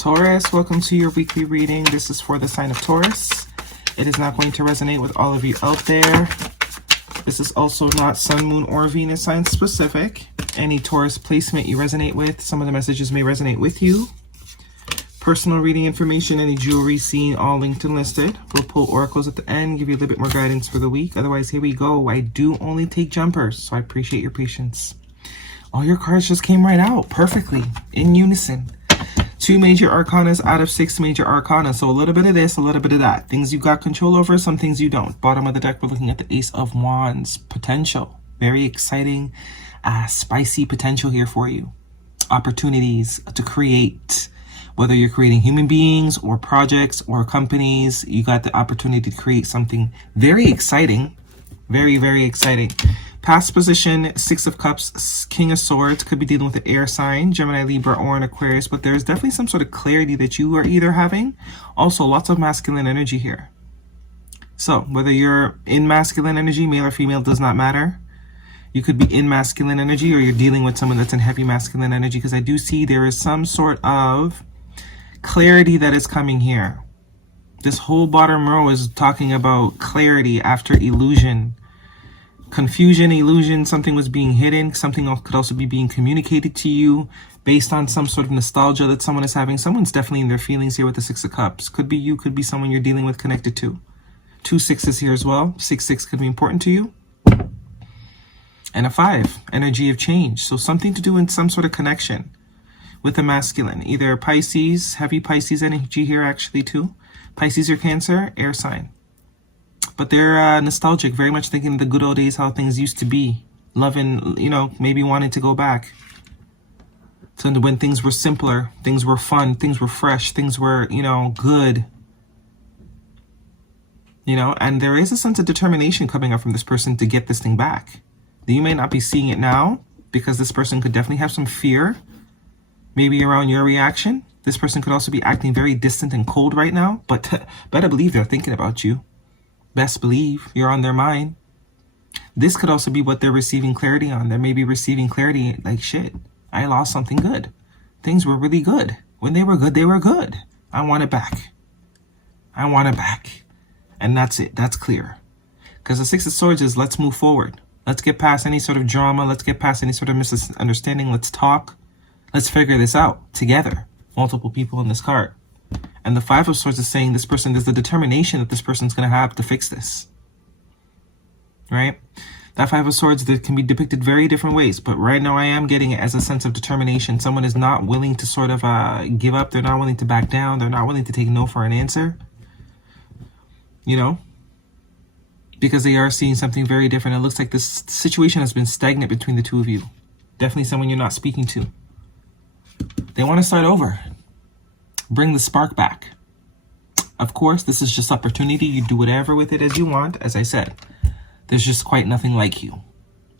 Taurus, welcome to your weekly reading. This is for the sign of Taurus. It is not going to resonate with all of you out there. This is also not Sun, Moon, or Venus sign specific. Any Taurus placement you resonate with, some of the messages may resonate with you. Personal reading information, any jewelry seen, all linked and listed. We'll pull oracles at the end, give you a little bit more guidance for the week. Otherwise, here we go. I do only take jumpers, so I appreciate your patience. All your cards just came right out perfectly, in unison. 2 major arcanas out of 6 major arcana. So a little bit of this, a little bit of that. Things you got control over, some things you don't. Bottom of the deck, we're looking at the Ace of Wands. Potential. Very exciting, spicy potential here for you. Opportunities to create. Whether you're creating human beings or projects or companies, you got the opportunity to create something very exciting. Very, very exciting. Past position, 6 of Cups, King of Swords. Could be dealing with an air sign, Gemini, Libra, or an Aquarius. But there's definitely some sort of clarity that you are either having. Also, lots of masculine energy here. So, whether you're in masculine energy, male or female, does not matter. You could be in masculine energy or you're dealing with someone that's in heavy masculine energy. Because I do see there is some sort of clarity that is coming here. This whole bottom row is talking about clarity after illusion. Confusion, illusion, something was being hidden. Something else could also be being communicated to you based on some sort of nostalgia that someone is having. Someone's definitely in their feelings here with the 6 of Cups. Could be you, could be someone you're dealing with, connected to. 2 6s here as well. 6 could be important to you. And a 5, energy of change. So something to do in some sort of connection with the masculine. Either Pisces, heavy Pisces energy here actually too. Pisces or Cancer, air sign. But they're nostalgic, very much thinking of the good old days, how things used to be. Loving, you know, maybe wanting to go back to when things were simpler, things were fun, things were fresh, things were, you know, good. You know, and there is a sense of determination coming up from this person to get this thing back. You may not be seeing it now because this person could definitely have some fear, maybe around your reaction. This person could also be acting very distant and cold right now, but better believe they're thinking about you. Best believe you're on their mind. This could also be what they're receiving clarity on. They may be receiving clarity like, shit, I lost something good. Things were really good. When they were good, they were good. I want it back. I want it back. And that's it. That's clear. Because the 6 of Swords is let's move forward. Let's get past any sort of drama. Let's get past any sort of misunderstanding. Let's talk. Let's figure this out together. Multiple people in this card. And the 5 of Swords is saying this person, there's the determination that this person's going to have to fix this. Right? That 5 of Swords that can be depicted very different ways. But right now I am getting it as a sense of determination. Someone is not willing to sort of give up. They're not willing to back down. They're not willing to take no for an answer. You know? Because they are seeing something very different. It looks like this situation has been stagnant between the two of you. Definitely someone you're not speaking to. They want to start over. Bring the spark back. Of course, this is just opportunity. You do whatever with it as you want. As I said, there's just quite nothing like you.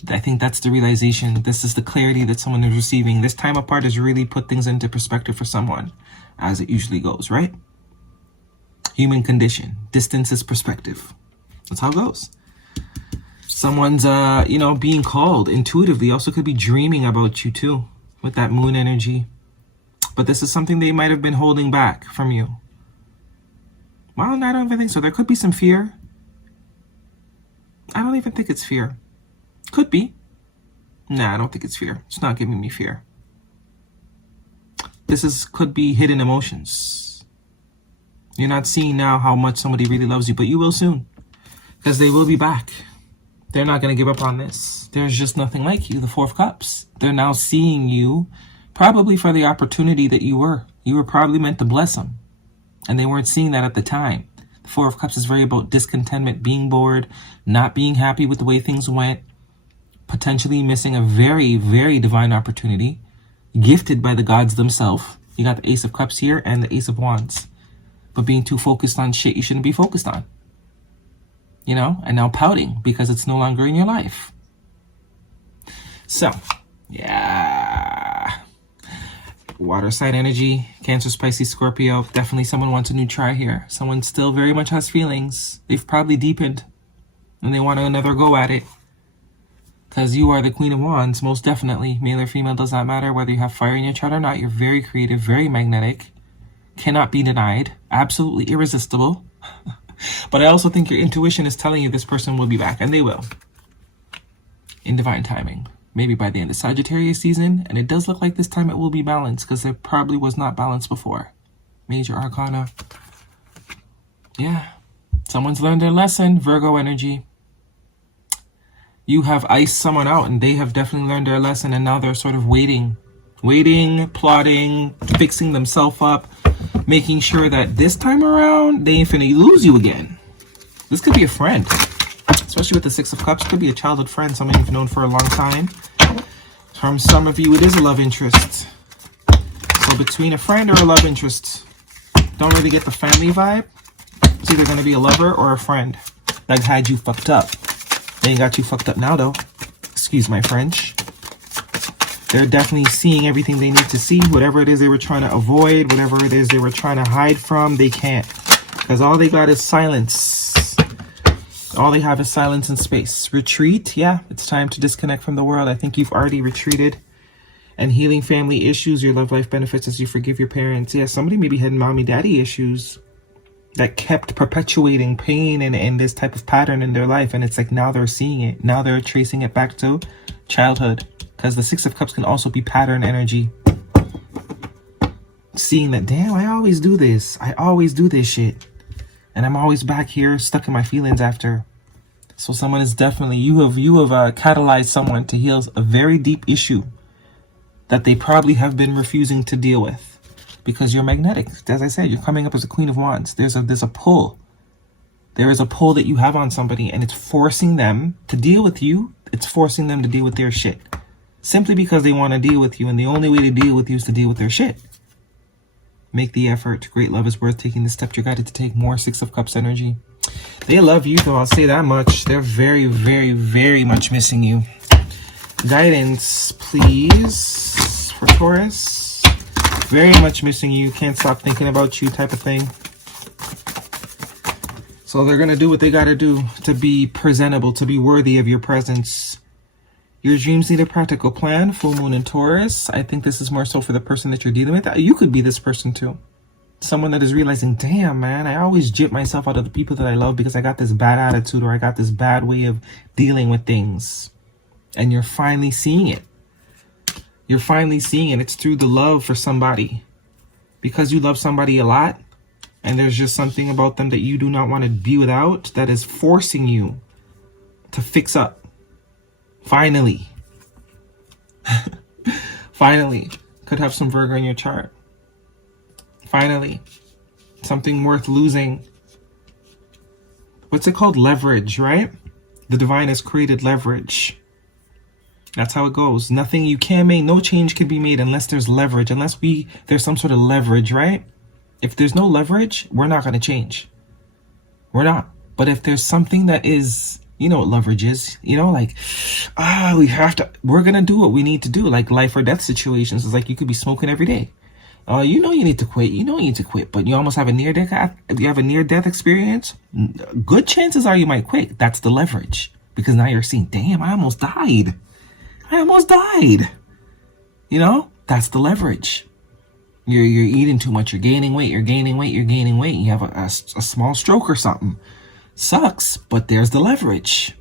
I think that's the realization. This is the clarity that someone is receiving. This time apart has really put things into perspective for someone, as it usually goes, right? Human condition. Distance is perspective. That's how it goes. Someone's, you know, being called intuitively. Also could be dreaming about you too, with that moon energy. But this is something they might have been holding back from you. Well, I don't even think so. There could be some fear. I don't even think it's fear. Could be. Nah, I don't think it's fear. It's not giving me fear. Could be hidden emotions. You're not seeing now how much somebody really loves you, but you will soon. Because they will be back. They're not going to give up on this. There's just nothing like you, the 4 of Cups. They're now seeing you probably for the opportunity that you were. You were probably meant to bless them. And they weren't seeing that at the time. The 4 of Cups is very about discontentment, being bored, not being happy with the way things went, potentially missing a very, very divine opportunity, gifted by the gods themselves. You got the Ace of Cups here and the Ace of Wands. But being too focused on shit you shouldn't be focused on. You know, and now pouting because it's no longer in your life. So, yeah. Water sign energy, Cancer, Pisces, Scorpio. Definitely someone wants a new try here. Someone still very much has feelings. They've probably deepened and they want another go at it. Because you are the Queen of Wands, most definitely. Male or female does not matter. Whether you have fire in your chart or not, you're very creative, very magnetic. cannot be denied, absolutely irresistible. But I also think your intuition is telling you this person will be back, and they will. In divine timing. Maybe by the end of Sagittarius season, and it does look like this time it will be balanced, because it probably was not balanced before. Major Arcana. Yeah. Someone's learned their lesson, Virgo energy. You have iced someone out, and they have definitely learned their lesson, and now they're sort of waiting, plotting, fixing themselves up, making sure that this time around, they ain't finna lose you again. This could be a friend, especially with the Six of Cups. Could be a childhood friend, someone you've known for a long time. From some of you, it is a love interest. So between a friend or a love interest, don't really get the family vibe. It's either going to be a lover or a friend that had you fucked up. They ain't got you fucked up now, though. Excuse my French. They're definitely seeing everything they need to see. Whatever it is they were trying to avoid, whatever it is they were trying to hide from, they can't. Because all they got is silence. All they have is silence and space. Retreat, yeah, it's time to disconnect from the world. I think you've already retreated. And healing family issues, your love life benefits as you forgive your parents. Yeah, somebody maybe had mommy-daddy issues that kept perpetuating pain and this type of pattern in their life. And it's like now they're seeing it. Now they're tracing it back to childhood. Because the Six of Cups can also be pattern energy. Seeing that, damn, I always do this. I always do this shit. And I'm always back here stuck in my feelings after. So someone is definitely, you have catalyzed someone to heal a very deep issue that they probably have been refusing to deal with. Because you're magnetic. As I said, you're coming up as a Queen of Wands. There's a pull. There is a pull that you have on somebody, and it's forcing them to deal with you. It's forcing them to deal with their shit. Simply because they want to deal with you, and the only way to deal with you is to deal with their shit. Make the effort. Great love is worth taking the step you're guided to take. More Six of Cups energy. They love you, though. I'll say that much. They're very, very, very much missing you. Guidance, please, for Taurus. Very much missing you. Can't stop thinking about you type of thing. So they're going to do what they got to do to be presentable, to be worthy of your presence. Your dreams need a practical plan. Full moon in Taurus. I think this is more so for the person that you're dealing with. You could be this person too. Someone that is realizing, damn, man, I always jip myself out of the people that I love because I got this bad attitude or I got this bad way of dealing with things. And you're finally seeing it. You're finally seeing it. It's through the love for somebody. Because you love somebody a lot, and there's just something about them that you do not want to be without that is forcing you to fix up. Finally. Finally. Could have some Virgo in your chart. Finally. Something worth losing. What's it called? Leverage, right? The divine has created leverage. That's how it goes. Nothing you can make, no change can be made unless there's leverage, unless there's some sort of leverage, right? If there's no leverage, we're not going to change. We're not. But if there's something that is, you know what leverage is, you know, like, we're going to do what we need to do, like life or death situations. It's like you could be smoking every day. You know you need to quit. You know you need to quit, but you almost have a near-death experience. Good chances are you might quit. That's the leverage. Because now you're seeing, damn, I almost died. You know, that's the leverage. You're eating too much. You're gaining weight. You have a small stroke or something. Sucks, but there's the leverage.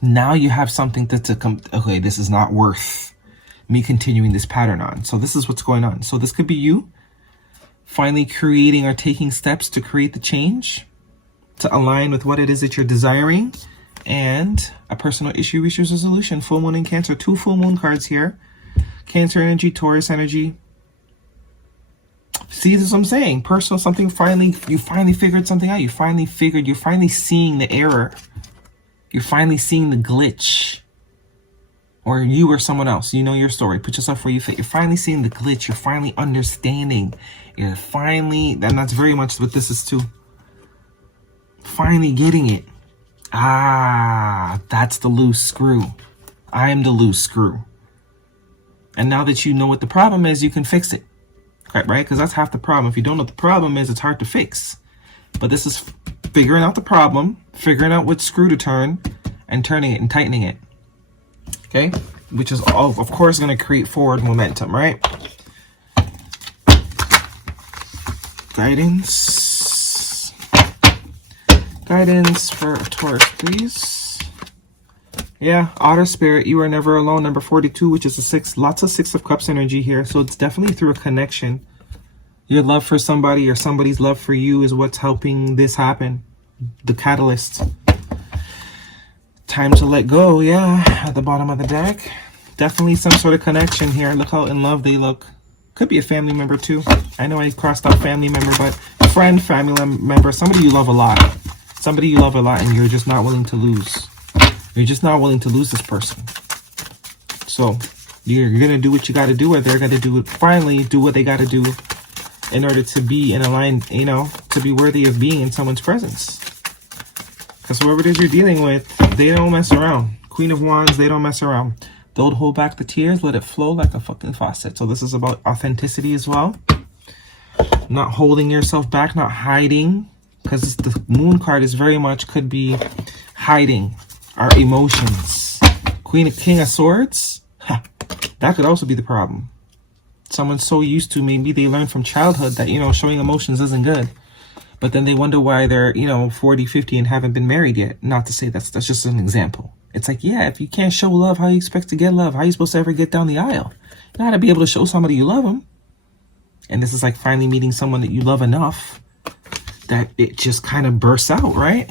Now you have something to come. Okay, this is not worth me continuing this pattern on. So this is what's going on. So this could be you finally creating or taking steps to create the change, to align with what it is that you're desiring. And a personal issue resolution. Full moon in Cancer. 2 full moon cards here. Cancer energy, Taurus energy. See, this is what I'm saying. Personal something, you finally figured something out. You're finally seeing the error. You're finally seeing the glitch. Or you or someone else. You know your story. Put yourself where you fit. You're finally seeing the glitch. You're finally understanding. And that's very much what this is too. Finally getting it. That's the loose screw. I am the loose screw. And now that you know what the problem is, you can fix it. Right? Because that's half the problem. If you don't know what the problem is, it's hard to fix. But this is figuring out the problem, figuring out what screw to turn, and turning it and tightening it. Okay? Which is, of course, going to create forward momentum, right? Guidance. Guidance for Taurus, please. Yeah, Otter Spirit, you are never alone. Number 42, which is a 6. Lots of 6 of Cups energy here. So it's definitely through a connection. Your love for somebody or somebody's love for you is what's helping this happen. The catalyst. Time to let go, yeah, at the bottom of the deck. Definitely some sort of connection here. Look how in love they look. Could be a family member too. I know I crossed out family member, but friend, family member, somebody you love a lot. Somebody you love a lot and you're just not willing to lose. You're just not willing to lose this person. So you're going to do what you got to do, or they're going to do it. Finally, do what they got to do in order to be in a line, you know, to be worthy of being in someone's presence. Because whoever it is you're dealing with, they don't mess around. Queen of Wands, they don't mess around. Don't hold back the tears. Let it flow like a fucking faucet. So this is about authenticity as well. Not holding yourself back, not hiding. Because the Moon card is very much could be hiding our emotions. King of Swords, that could also be the problem. Someone's so used to, maybe they learned from childhood that, you know, showing emotions isn't good. But then they wonder why they're, you know, 40, 50 and haven't been married yet. Not to say that's just an example. It's like, yeah, if you can't show love, how you expect to get love? How are you supposed to ever get down the aisle? You gotta be able to show somebody you love them. And this is like finally meeting someone that you love enough that it just kind of bursts out, right?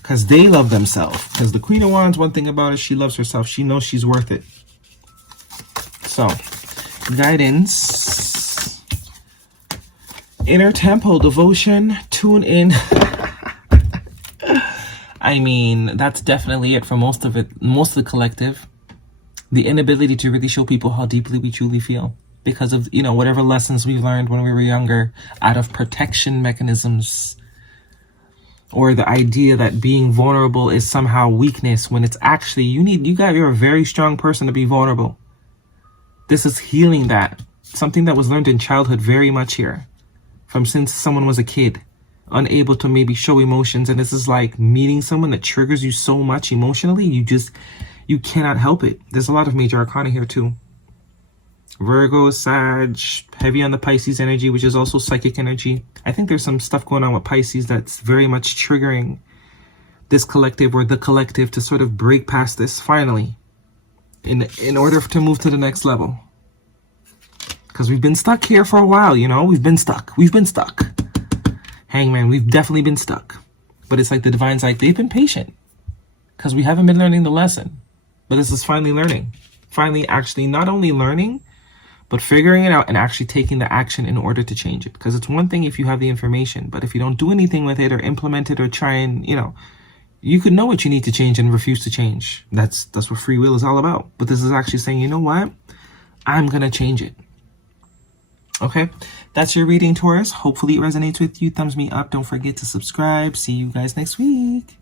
Because they love themselves. Because the Queen of Wands, one thing about it, she loves herself. She knows she's worth it. So, guidance. Inner temple, devotion, tune in. I mean, that's definitely it for most of it. Most of the collective. The inability to really show people how deeply we truly feel. Because of, you know, whatever lessons we learned when we were younger out of protection mechanisms. Or the idea that being vulnerable is somehow weakness when it's actually, you're a very strong person to be vulnerable. This is healing that. Something that was learned in childhood very much here. From since someone was a kid. Unable to maybe show emotions. And this is like meeting someone that triggers you so much emotionally. You cannot help it. There's a lot of major arcana here too. Virgo, Sag, heavy on the Pisces energy, which is also psychic energy. I think there's some stuff going on with Pisces that's very much triggering this collective or the collective to sort of break past this finally in order to move to the next level. Because we've been stuck here for a while, you know? We've been stuck. Hangman, we've definitely been stuck. But it's like the Divine's like, they've been patient. Because we haven't been learning the lesson. But this is finally learning. Finally actually not only learning, but figuring it out and actually taking the action in order to change it. Because it's one thing if you have the information, but if you don't do anything with it or implement it or try and, you know, you could know what you need to change and refuse to change. That's what free will is all about. But this is actually saying, you know what? I'm going to change it. Okay, that's your reading, Taurus. Hopefully it resonates with you. Thumbs me up. Don't forget to subscribe. See you guys next week.